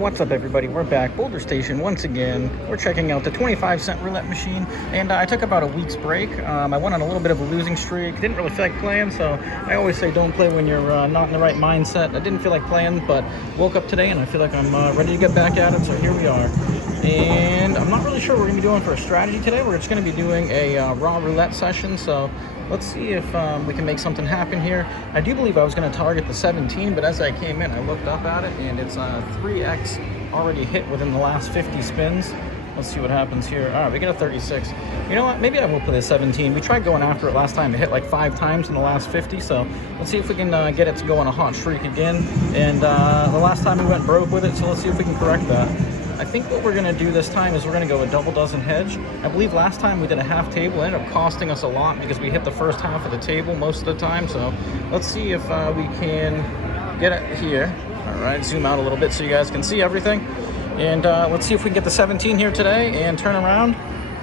What's up, everybody? We're back, Boulder Station once again. We're checking out the 25-cent roulette machine, and I took about a week's break. I went on a little bit of a losing streak. Didn't really feel like playing, so I always say don't play when you're not in the right mindset. I didn't feel like playing, but woke up today and I feel like I'm ready to get back at it, so here we are. And I'm not really sure what we're going to be doing for a strategy today. We're just going to be doing a raw roulette session, so let's see if we can make something happen here. I do believe I was going to target the 17, but as I came in, I looked up at it, and it's 3x already hit within the last 50 spins. Let's see what happens here. All right, we get a 36. You know what? Maybe I will play the 17. We tried going after it last time. It hit like 5 times in the last 50, so let's see if we can get it to go on a hot streak again. And the last time we went broke with it, so let's see if we can correct that. I think what we're going to do this time is we're going to go a double dozen hedge. I believe last time we did a half table. It ended up costing us a lot because we hit the first half of the table most of the time. So let's see if we can get it here. All right, zoom out a little bit so you guys can see everything. And let's see if we can get the 17 here today and turn around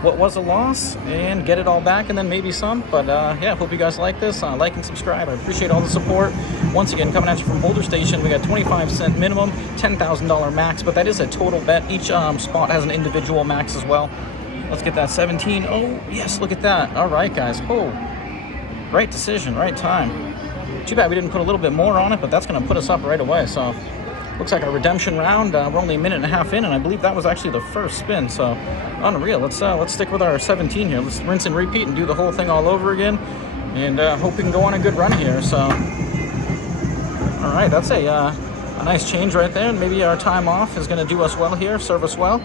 what was a loss and get it all back, and then maybe some. But yeah, hope you guys like this. Like and subscribe. I appreciate all the support. Once again, coming at you from Boulder Station. We got 25-cent minimum, $10,000 max, but that is a total bet. Each spot has an individual max as well. Let's get that 17. Oh yes, look at that. All right, guys. Oh, right decision, right time. Too bad we didn't put a little bit more on it, but that's going to put us up right away. So looks like a redemption round. We're only a minute and a half in, and I believe that was actually the first spin. So unreal. Let's stick with our 17 here. Let's rinse and repeat and do the whole thing all over again, and hope we can go on a good run here. So all right, that's a nice change right there, and maybe our time off is going to do us well here, serve us well.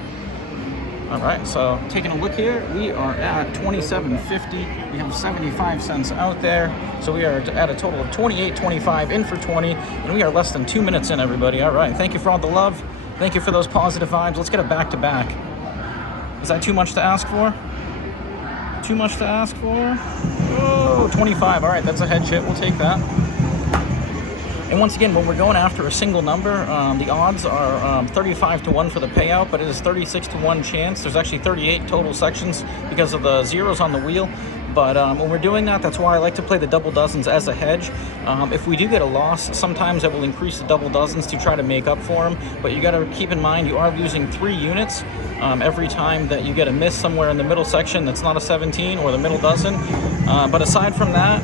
All right, so taking a look here, we are at $27.50. We have 75 cents out there, so we are at a total of $28.25 in for 20, and we are less than 2 minutes in, everybody. All right, thank you for all the love. Thank you for those positive vibes. Let's get a back-to-back. Is that too much to ask for? Too much to ask for? Oh, 25. All right, that's a head chip. We'll take that. And once again, when we're going after a single number, the odds are 35 to 1 for the payout, but it is 36 to 1 chance. There's actually 38 total sections because of the zeros on the wheel. But when we're doing that, that's why I like to play the double dozens as a hedge. If we do get a loss, sometimes I will increase the double dozens to try to make up for them. But you got to keep in mind you are losing 3 units every time that you get a miss somewhere in the middle section that's not a 17 or the middle dozen. But aside from that,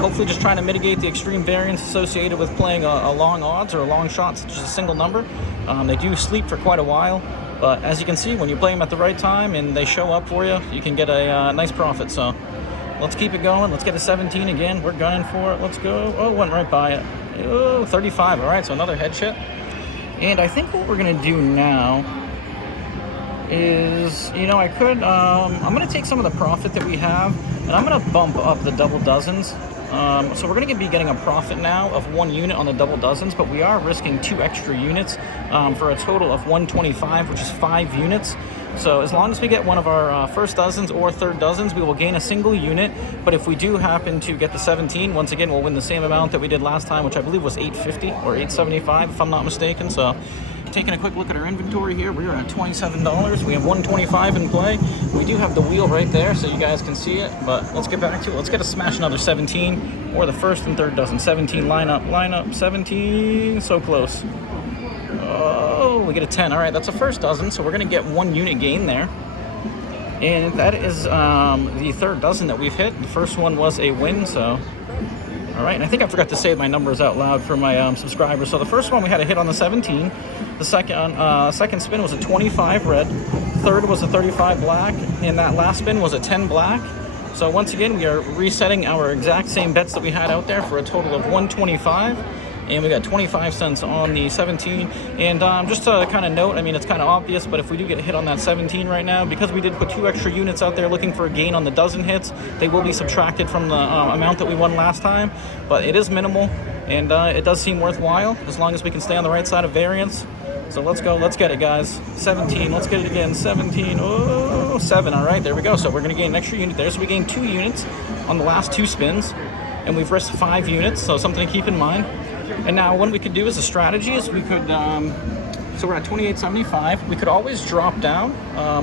hopefully just trying to mitigate the extreme variance associated with playing a long odds or a long shot such as a single number. They do sleep for quite a while. But as you can see, when you play them at the right time and they show up for you, you can get a nice profit. So let's keep it going. Let's get a 17 again. We're gunning for it. Let's go. Oh, went right by it. Oh, 35. All right, so another head chip. And I think what we're going to do now is, you know, I'm going to take some of the profit that we have, and I'm going to bump up the double dozens. So we're going to be getting a profit now of 1 unit on the double dozens, but we are risking 2 extra units for a total of 125, which is 5 units. So as long as we get one of our first dozens or third dozens, we will gain a single unit. But if we do happen to get the 17, once again, we'll win the same amount that we did last time, which I believe was $8.50 or $8.75, if I'm not mistaken. So taking a quick look at our inventory here, we are at $27. We have 125 in play. We do have the wheel right there, so you guys can see it. But let's get back to it. Let's get a smash another 17 or the first and third dozen. 17, line up, 17. So close. Oh, we get a 10. All right, that's a first dozen, so we're going to get 1 unit gain there. And that is the third dozen that we've hit. The first one was a win, so all right. And I think I forgot to say my numbers out loud for my subscribers. So the first one we had a hit on the 17. The second spin was a 25 red. Third was a 35 black, and that last spin was a 10 black. So once again, we are resetting our exact same bets that we had out there for a total of 125. And we got 25 cents on the 17. And just to kind of note, I mean, it's kind of obvious, but if we do get a hit on that 17 right now, because we did put 2 extra units out there looking for a gain on the dozen hits, they will be subtracted from the amount that we won last time. But it is minimal, and it does seem worthwhile as long as we can stay on the right side of variance. So let's go. Let's get it, guys. 17. Let's get it again. 17. Oh, 7. All right, there we go. So we're going to gain an extra unit there. So we gained 2 units on the last 2 spins, and we've risked 5 units, so something to keep in mind. And now what we could do as a strategy is we could, so we're at $28.75. We could always drop down.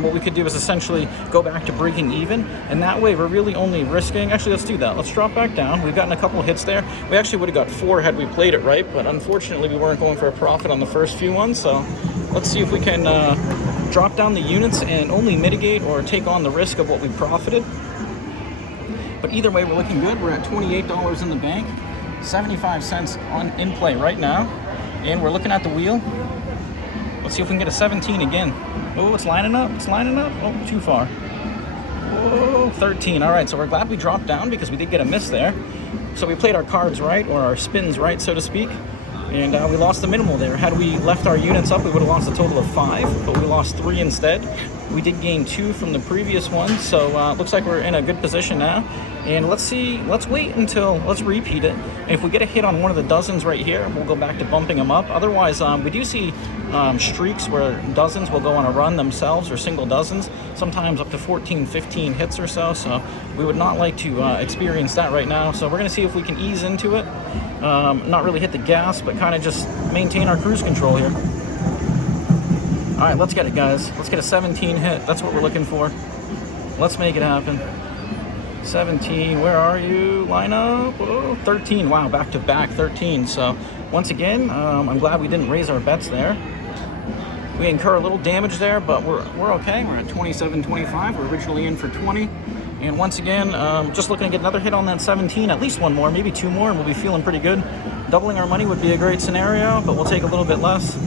What we could do is essentially go back to breaking even, and that way we're really only risking, actually let's do that. Let's drop back down. We've gotten a couple hits there. We actually would have got 4 had we played it right, but unfortunately we weren't going for a profit on the first few ones, so Let's see if we can drop down the units and only mitigate or take on the risk of what we profited. But either way, we're looking good. We're at $28 in the bank, 75 cents in play right now. And we're looking at the wheel. Let's see if we can get a 17 again. Oh, it's lining up. It's lining up. Oh, too far. Oh, 13. All right, so we're glad we dropped down because we did get a miss there. So we played our cards right, or our spins right, so to speak. And we lost the minimal there. Had we left our units up, we would have lost a total of 5, but we lost 3 instead. We did gain 2 from the previous one, so looks like we're in a good position now. And let's wait until, let's repeat it. And if we get a hit on one of the dozens right here, we'll go back to bumping them up. Otherwise, we do see streaks where dozens will go on a run themselves, or single dozens, sometimes up to 14, 15 hits or so. So we would not like to experience that right now. So we're gonna see if we can ease into it. Not really hit the gas, but kind of just maintain our cruise control here. All right, let's get it, guys. Let's get a 17 hit. That's what we're looking for. Let's make it happen. 17, where are you? Line up. Oh, 13. Wow, back to back 13. So once again, I'm glad we didn't raise our bets there. We incur a little damage there, but we're okay. We're at 27.25. We're originally in for 20. And once again, just looking to get another hit on that 17, at least one more, maybe 2 more, and we'll be feeling pretty good. Doubling our money would be a great scenario, but we'll take a little bit less.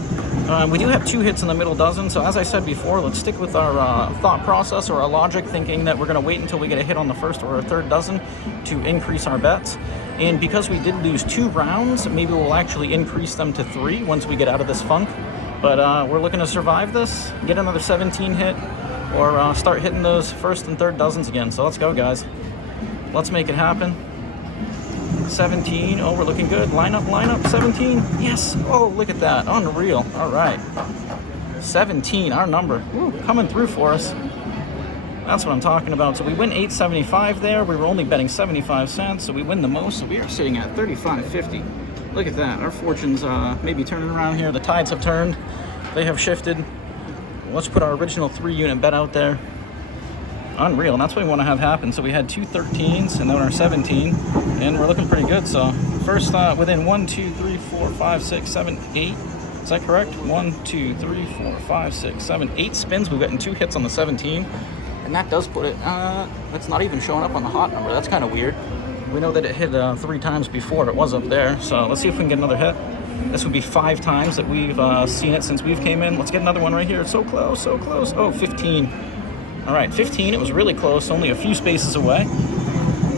We do have 2 hits in the middle dozen, so as I said before, let's stick with our thought process or our logic, thinking that we're going to wait until we get a hit on the first or third dozen to increase our bets. And because we did lose 2 rounds, maybe we'll actually increase them to 3 once we get out of this funk. But we're looking to survive this, get another 17 hit, or start hitting those first and third dozens again. So let's go, guys. Let's make it happen. 17. Oh, we're looking good. Line up, 17. Yes. Oh, look at that. Unreal. All right. 17, our number. Ooh, coming through for us. That's what I'm talking about. So we win $8.75 there. We were only betting 75 cents, so we win the most. So we are sitting at $35.50. Look at that. Our fortunes maybe turning around here. The tides have turned. They have shifted. Let's put our original 3-unit bet out there. Unreal, and that's what we want to have happen. So we had 2 13s and then our 17, and we're looking pretty good. So first within 1, 2, 3, 4, 5, 6, 7, 8. Is that correct? 1, 2, 3, 4, 5, 6, 7, 8 spins. We've gotten 2 hits on the 17, and that does put it. It's not even showing up on the hot number. That's kind of weird. We know that it hit 3 times before. It was up there. So let's see if we can get another hit. This would be 5 times that we've seen it since we've came in. Let's get another one right here. It's so close, so close. Oh, 15. All right, 15. It was really close, only a few spaces away.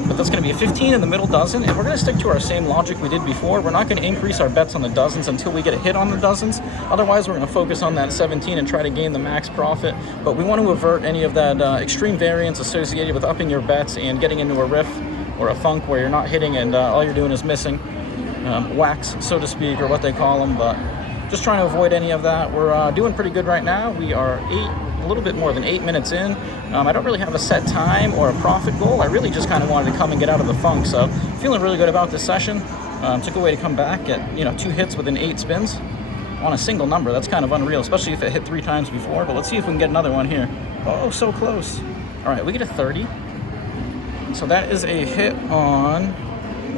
But that's going to be a 15 in the middle dozen, and we're going to stick to our same logic we did before. We're not going to increase our bets on the dozens until we get a hit on the dozens. Otherwise, we're going to focus on that 17 and try to gain the max profit. But we want to avert any of that extreme variance associated with upping your bets and getting into a riff or a funk where you're not hitting and all you're doing is missing. Whacks, so to speak, or what they call them. But just trying to avoid any of that. We're doing pretty good right now. We are a little bit more than 8 minutes in. I don't really have a set time or a profit goal. I really just kind of wanted to come and get out of the funk. So feeling really good about this session. Took a way to come back at 2 hits within 8 spins on a single number. That's kind of unreal, especially if it hit 3 times before. But let's see if we can get another one here. Oh, so close. All right, we get a 30. So that is a hit on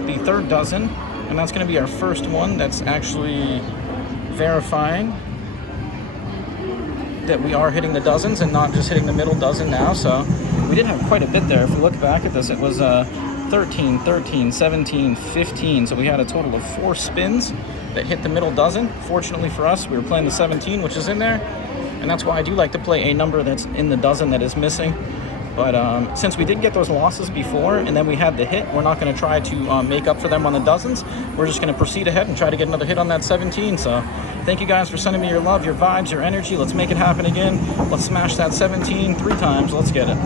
the 3rd dozen, and that's going to be our first one that's actually verifying that we are hitting the dozens and not just hitting the middle dozen now. So we did have quite a bit there. If we look back at this, it was 13, 13, 17, 15. So we had a total of 4 spins that hit the middle dozen. Fortunately for us, we were playing the 17, which is in there. And that's why I do like to play a number that's in the dozen that is missing. But since we did get those losses before and then we had the hit, we're not going to try to make up for them on the dozens. We're just going to proceed ahead and try to get another hit on that 17. So thank you guys for sending me your love, your vibes, your energy. Let's make it happen again. Let's smash that 17 3 times. Let's get it.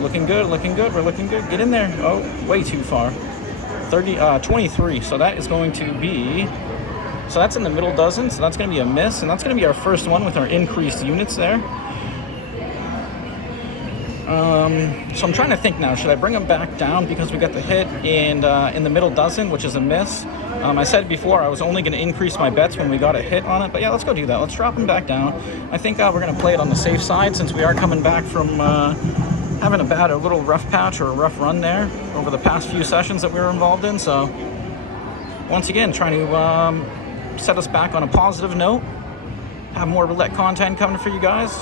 Looking good, looking good. We're looking good. Get in there. Oh, way too far. 23. So that is going to be... So that's in the middle dozen. So that's going to be a miss. And that's going to be our first one with our increased units there. So I'm trying to think now, should I bring them back down because we got the hit and in the middle dozen, which is a miss? I said before I was only going to increase my bets when we got a hit on it, but yeah, let's go do that. Let's drop them back down. I think we're going to play it on the safe side since we are coming back from having a little rough patch or a rough run there over the past few sessions that we were involved in. So once again, trying to set us back on a positive note. have more roulette content coming for you guys.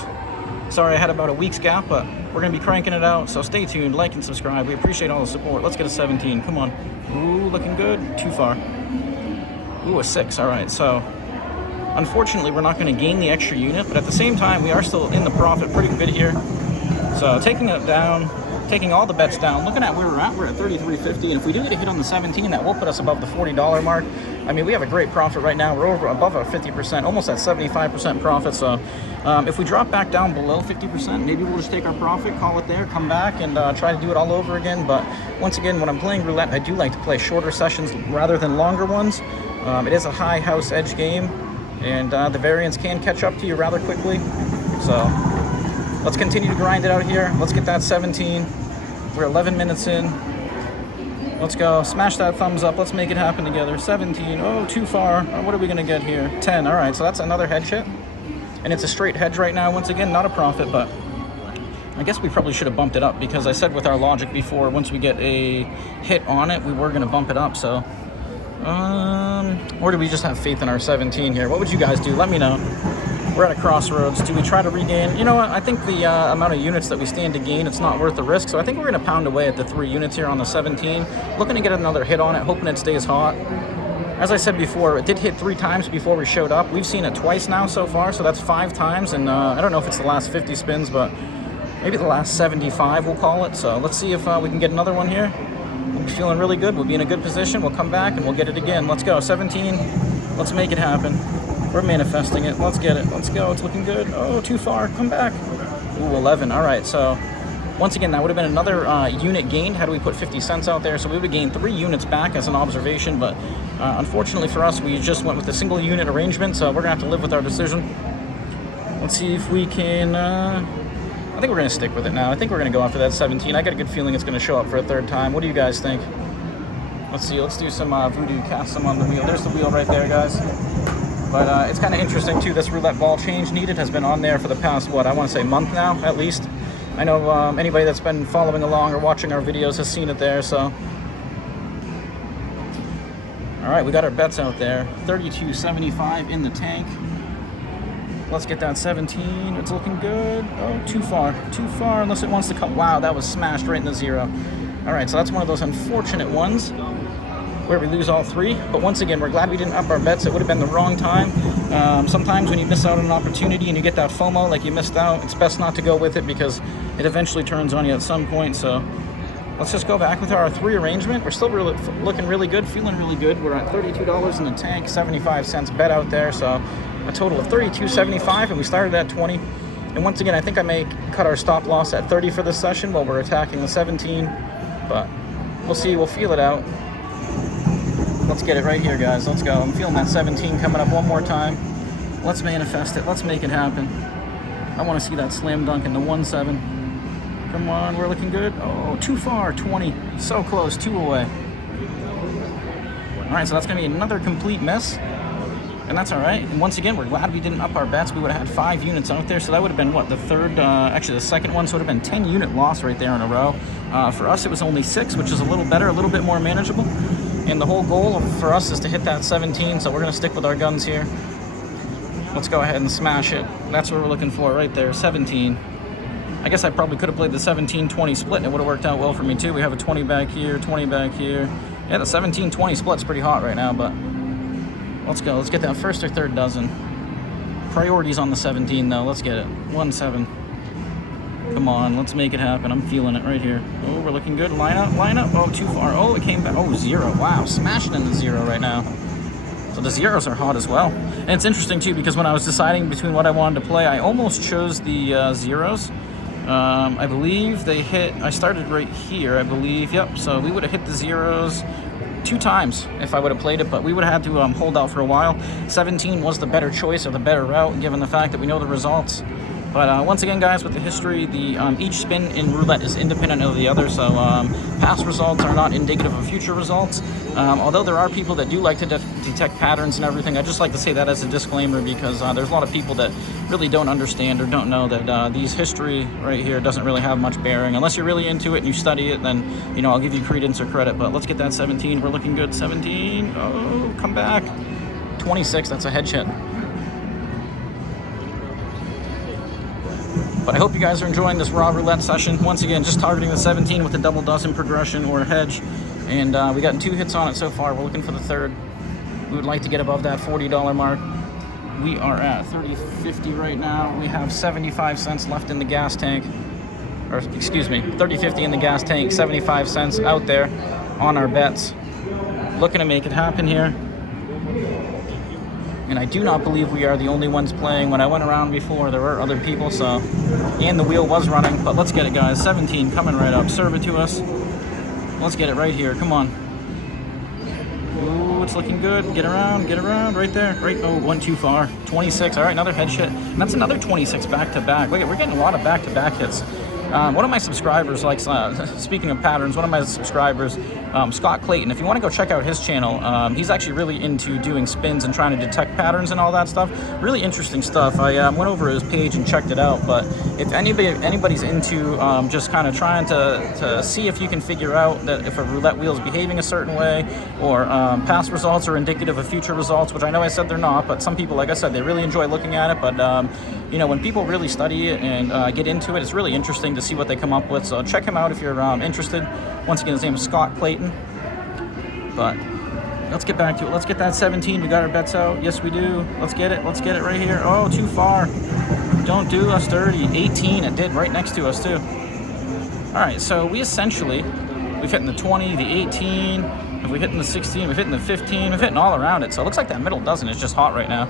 Sorry I had about a week's gap, but we're going to be cranking it out. So stay tuned, like and subscribe. We appreciate all the support. Let's get a 17. Come on. Ooh, looking good. Too far. Ooh, a 6. All right, so unfortunately, we're not going to gain the extra unit, but at the same time, we are still in the profit pretty good here. So taking it down, taking all the bets down, looking at where we're at 33.50, and if we do get a hit on the 17, that will put us above the $40 mark. I mean, we have a great profit right now. We're over above a 50%, almost at 75% profit. So if we drop back down below 50%, maybe we'll just take our profit, call it there, come back, and try to do it all over again. But once again, when I'm playing roulette, I do like to play shorter sessions rather than longer ones. It is a high house edge game, and the variance can catch up to you rather quickly. So let's continue to grind it out here. Let's get that 17. We're 11 minutes in. Let's go. Smash that thumbs up. Let's make it happen together. 17. Oh, too far. What are we going to get here? 10. All right, so that's another hedge hit. And it's a straight hedge right now. Once again, not a profit, but I guess we probably should have bumped it up, because I said with our logic before, once we get a hit on it, we were going to bump it up. So, or do we just have faith in our 17 here? What would you guys do? Let me know. We're at a crossroads. Do we try to regain? You know what? I think the amount of units that we stand to gain, it's not worth the risk. So I think we're going to pound away at the 3 units here on the 17. Looking to get another hit on it, hoping it stays hot. As I said before, it did hit 3 times before we showed up. We've seen it twice now so far, so that's 5 times. And I don't know if it's the last 50 spins, but maybe the last 75, we'll call it. So let's see if we can get another one here. We'll be feeling really good. We'll be in a good position. We'll come back and we'll get it again. Let's go. 17. Let's make it happen. We're manifesting it. Let's get it. Let's go. It's looking good. Oh, too far. Come back. Ooh, 11. All right. So once again, that would have been another unit gained had we put 50 cents out there. So we would have gained 3 units back as an observation. But unfortunately for us, we just went with a single unit arrangement. So we're going to have to live with our decision. Let's see if we can... I think we're going to stick with it now. I think we're going to go after that 17. I got a good feeling it's going to show up for a 3rd time. What do you guys think? Let's see. Let's do some voodoo, cast some on the wheel. There's the wheel right there, guys. But it's kind of interesting, too. This roulette ball change needed has been on there for the past, what, I want to say month now, at least. I know anybody that's been following along or watching our videos has seen it there, so. All right, we got our bets out there. 32.75 in the tank. Let's get that 17. It's looking good. Oh, too far. Too far, unless it wants to come. Wow, that was smashed right in the 0. All right, so that's one of those unfortunate ones where we lose all 3. But once again, we're glad we didn't up our bets. It would have been the wrong time. Sometimes when you miss out on an opportunity and you get that FOMO, like you missed out, it's best not to go with it, because it eventually turns on you at some point. So let's just go back with our 3 arrangement. We're still really looking really good, feeling really good. We're at $32 in the tank, 75 cents bet out there. So a total of $32.75, and we started at 20. And once again, I think I may cut our stop loss at 30 for this session while we're attacking the 17. But we'll see. We'll feel it out. Let's get it right here, guys. Let's go. I'm feeling that 17 coming up one more time. Let's manifest it. Let's make it happen. I want to see that slam dunk in the 1-7. Come on, we're looking good. Oh, too far. 20. So close. 2 away. All right, so that's going to be another complete miss. And that's all right. And once again, we're glad we didn't up our bets. We would have had 5 units out there. So that would have been, what, the 3rd, actually the 2nd one. So it would have been 10 unit loss right there in a row. For us, it was only 6, which is a little better, a little bit more manageable. And the whole goal for us is to hit that 17, so we're going to stick with our guns here. Let's go ahead and smash it. That's what we're looking for right there, 17. I guess I probably could have played the 17-20 split, and it would have worked out well for me too. We have a 20 back here, 20 back here. Yeah, the 17-20 split's pretty hot right now, but let's go. Let's get that 1st or 3rd dozen. Priorities on the 17, though. Let's get it. 1-7. Come on, let's make it happen. I'm feeling it right here. Oh, we're looking good. Line up, line up. Oh, too far. Oh, it came back. Oh, 0. Wow, smashing in the 0 right now. So the 0s are hot as well. And it's interesting, too, because when I was deciding between what I wanted to play, I almost chose the 0s. I believe they hit, I started right here, I believe. Yep, so we would have hit the 0s 2 times if I would have played it, but we would have had to hold out for a while. 17 was the better choice or the better route, given the fact that we know the results. But once again, guys, with the history, each spin in roulette is independent of the other, so past results are not indicative of future results. Although there are people that do like to detect patterns and everything, I just like to say that as a disclaimer, because there's a lot of people that really don't understand or don't know that these history right here doesn't really have much bearing. Unless you're really into it and you study it, then, you know, I'll give you credence or credit. But let's get that 17. We're looking good. 17. Oh, come back. 26. That's a head hit. But I hope you guys are enjoying this raw roulette session. Once again, just targeting the 17 with the double dozen progression or hedge. And we got 2 hits on it so far. We're looking for the third. We would like to get above that $40 mark. We are at 30.50 right now. We have 75 cents left in the gas tank. Or excuse me, 30.50 in the gas tank, 75 cents out there on our bets. Looking to make it happen here. And I do not believe we are the only ones playing. When I went around before, there were other people, so, and the wheel was running, but let's get it, guys. 17 coming right up. Serve it to us. Let's get it right here. Come on. Ooh, it's looking good. Get around, right there. Right, oh, one too far. 26, all right, another head shit. And that's another 26 back-to-back. Look, we're getting a lot of back-to-back hits. One of my subscribers likes, speaking of patterns, one of my subscribers, Scott Clayton, if you want to go check out his channel, he's actually really into doing spins and trying to detect patterns and all that stuff. Really interesting stuff. I went over his page and checked it out, but if anybody's into just kind of trying to see if you can figure out that if a roulette wheel is behaving a certain way, or past results are indicative of future results, which I know I said they're not, but some people, like I said, they really enjoy looking at it. But you know, when people really study it and get into it, it's really interesting to see what they come up with. So check him out if you're interested. Once again, his name is Scott Clayton. But let's get back to it. Let's get that 17. We got our bets out. Yes, we do. Let's get it. Let's get it right here. Oh, too far. Don't do us dirty. 18. It did right next to us too. All right. So we've hit in the 20, the 18. If we hit in the 16, we've hit in the 15. We've hit all around it. So it looks like that middle dozen is just hot right now.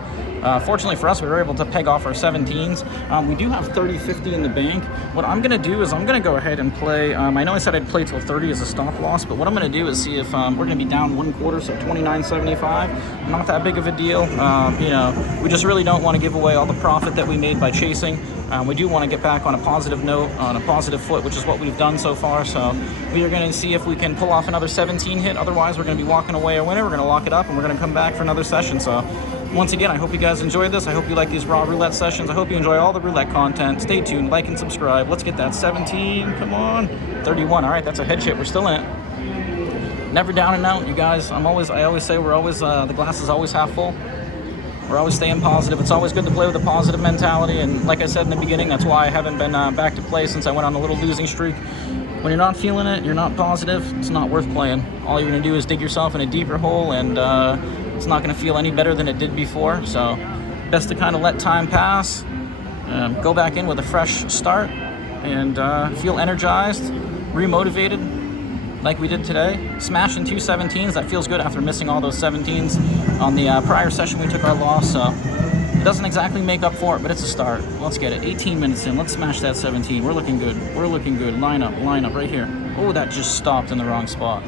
Fortunately for us, we were able to peg off our 17s. We do have 30.50 in the bank. What I'm going to do is I'm going to go ahead and play. I know I said I'd play till 30 as a stop loss, but what I'm going to do is see if we're going to be down 1/4, so 29.75. Not that big of a deal. You know, we just really don't want to give away all the profit that we made by chasing. We do want to get back on a positive note, on a positive foot, which is what we've done so far. So we are going to see if we can pull off another 17 hit. Otherwise, we're going to be walking away a winner. We're going to lock it up, and we're going to come back for another session. So once again, I hope you guys enjoyed this. I hope you like these raw roulette sessions. I hope you enjoy all the roulette content. Stay tuned, like and subscribe. Let's get that 17. Come on. 31. All right, that's a head shit. We're still in it. Never down and out, you guys. I always say we're always, the glass is always half full. We're always staying positive. It's always good to play with a positive mentality. And like I said in the beginning, that's why I haven't been back to play since I went on a little losing streak. When you're not feeling it, you're not positive, it's not worth playing. All you're going to do is dig yourself in a deeper hole, and it's not going to feel any better than it did before. So best to kind of let time pass, go back in with a fresh start, and feel energized, remotivated like we did today. Smashing 2 17s, that feels good after missing all those 17s on the prior session. We took our loss, so it doesn't exactly make up for it, but it's a start. Let's get it. 18 minutes in. Let's smash that 17. We're looking good. We're looking good. Line up right here. Oh, that just stopped in the wrong spot.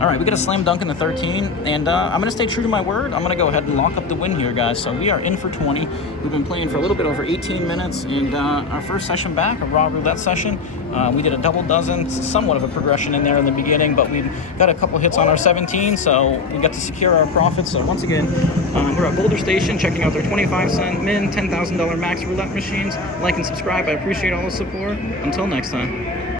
All right, we got a slam dunk in the 13, and I'm going to stay true to my word. I'm going to go ahead and lock up the win here, guys. So we are in for 20. We've been playing for a little bit over 18 minutes, and our first session back, a raw roulette session. We did a double dozen, somewhat of a progression in there in the beginning, but we got a couple hits on our 17, so we got to secure our profits. So once again, we're at Boulder Station, checking out their 25-cent min, $10,000 max roulette machines. Like and subscribe. I appreciate all the support. Until next time.